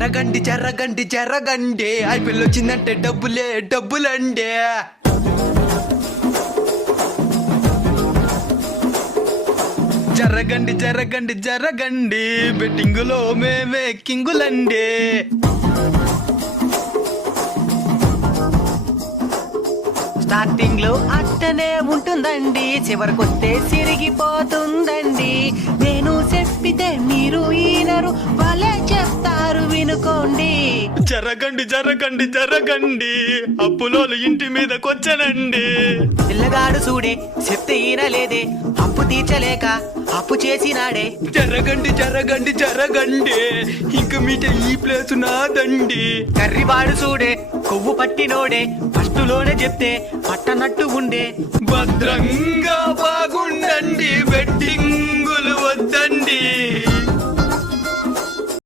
జరగండి జరగండి జరగండి ఐపీఎల్ వచ్చిందంటే డబ్బులండి. జరగండి జరగండి జరగండి బెట్టింగులో మేమే కింగులండి. స్టార్టింగ్ లో అట్టనే ఉంటుందండి, చివరికొస్తే సిరిగిపోతుందండి. నేను చెప్పితే మీరు ఈనరు, వాళ్ళే చేస్తారు వినుకోండి. జరగండి జరగండి జరగండి అప్పులోలు ఇంటి మీదకొచ్చనండి. పిల్లగాడు చూడే చెప్తే ఈనలేదే, అప్పు తీర్చలేక అప్పు చేసినాడే. జరగండి జరగండి జరగండి ఇంక మీట ఈ ప్లేసు నాదండి. కర్రివాడు చూడే కొవ్వు పట్టినోడే, ఫస్ట్ లోనే చెప్తే పట్టనట్టు ఉండే. భద్రంగా బాగుండండి బెట్టింగ్